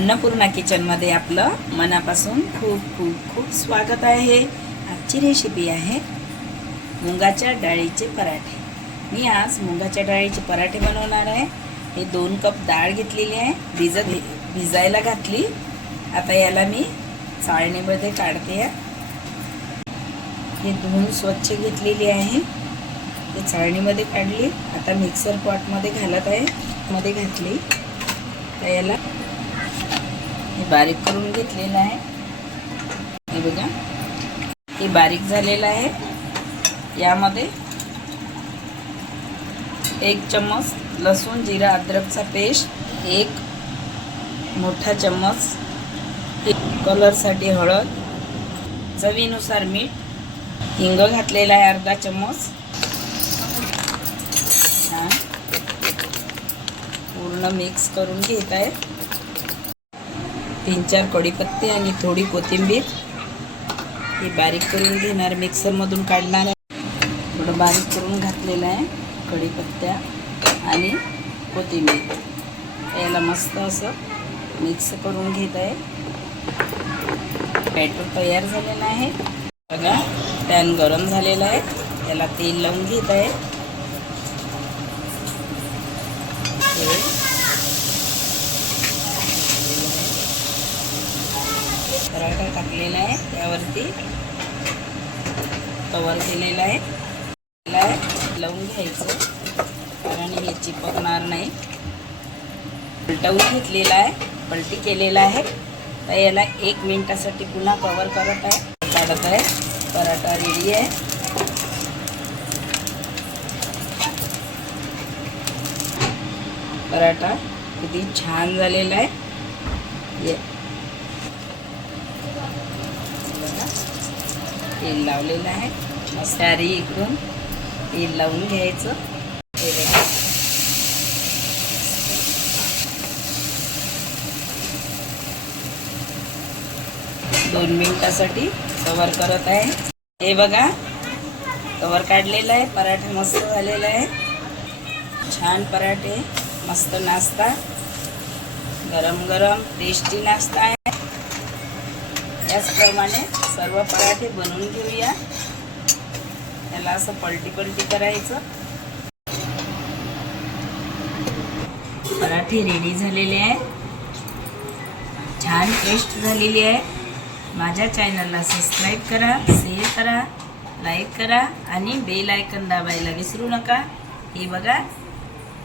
अन्नपूर्णा किचनमध्ये आपलं मनापासून खूप खूप खूप स्वागत आहे. आजची रेसिपी आहे मुगाच्या डाळीचे पराठे. मी आज मुगाच्या डाळीचे पराठे बनवणार आहे. हे दोन कप डाळ घेतलेली आहे. भिजत भिजायला घातली. आता याला मी चाळणीमध्ये काढते. हे धुवून स्वच्छ घेतलेली आहे. ते चाळणीमध्ये काढली. आता मिक्सर पॉटमध्ये घालत आहे. मध्ये घातली. तर याला हे बारीक करून घेतलेलं आहे. हे बघा. हे बारीक झालेलं आहे. यामध्ये एक चम्मच लसूण जिरा अद्रकचा पेस्ट एक मोठा चम्मच कलरसाठी हळद चवीनुसार मीठ हिंग घातलेला आहे अर्धा चम्मच. पूर्ण मिक्स करून घेत आहे. तीन चार कढीपत्ते आणि थोडी कोथिंबीर. ही बारीक करून घेणार मिक्सरमधून काढणार आहे. थोडं बारीक करून घातलेलं आहे कढीपत्त्या आणि कोथिंबीर. याला मस्त असं मिक्स करून घेत आहे. बॅटर तयार झालेला आहे. बघा पॅन गरम झालेला आहे. त्याला तेल लावून घेत आहे तेल पराठा टाकलेला आहे त्यावरती. कवर केलेला आहे. लावून घ्यायचं. कारण हे चिपकणार नाही. पलटवून घेतलेला आहे. पलटी केलेला आहे. तर याला एक मिनिटासाठी पुन्हा कवर करत आहे. काढत आहे. पराठा रेडी आहे. पराठा किती छान झालेला आहे ये बघा तेल लावलेलं आहे. सारी इकडून तेल लावून घ्यायचं. दोन मिनिटासाठी कवर करत आहे. हे बघा. कवर काढलेलं आहे. पराठा मस्त झालेला आहे. छान पराठे. मस्त नाश्ता. गरम गरम टेस्टी नाश्ता आहे. याचप्रमाणे सर्व पराठे बनवून घेऊया. त्याला असं पलटी पलटी करायचं. पराठे रेडी झालेले आहे छान टेस्ट झालेली आहे. माझ्या चॅनलला सबस्क्राईब करा शेअर करा लाईक करा आणि बेल आयकन दाबायला विसरू नका. हे बघा.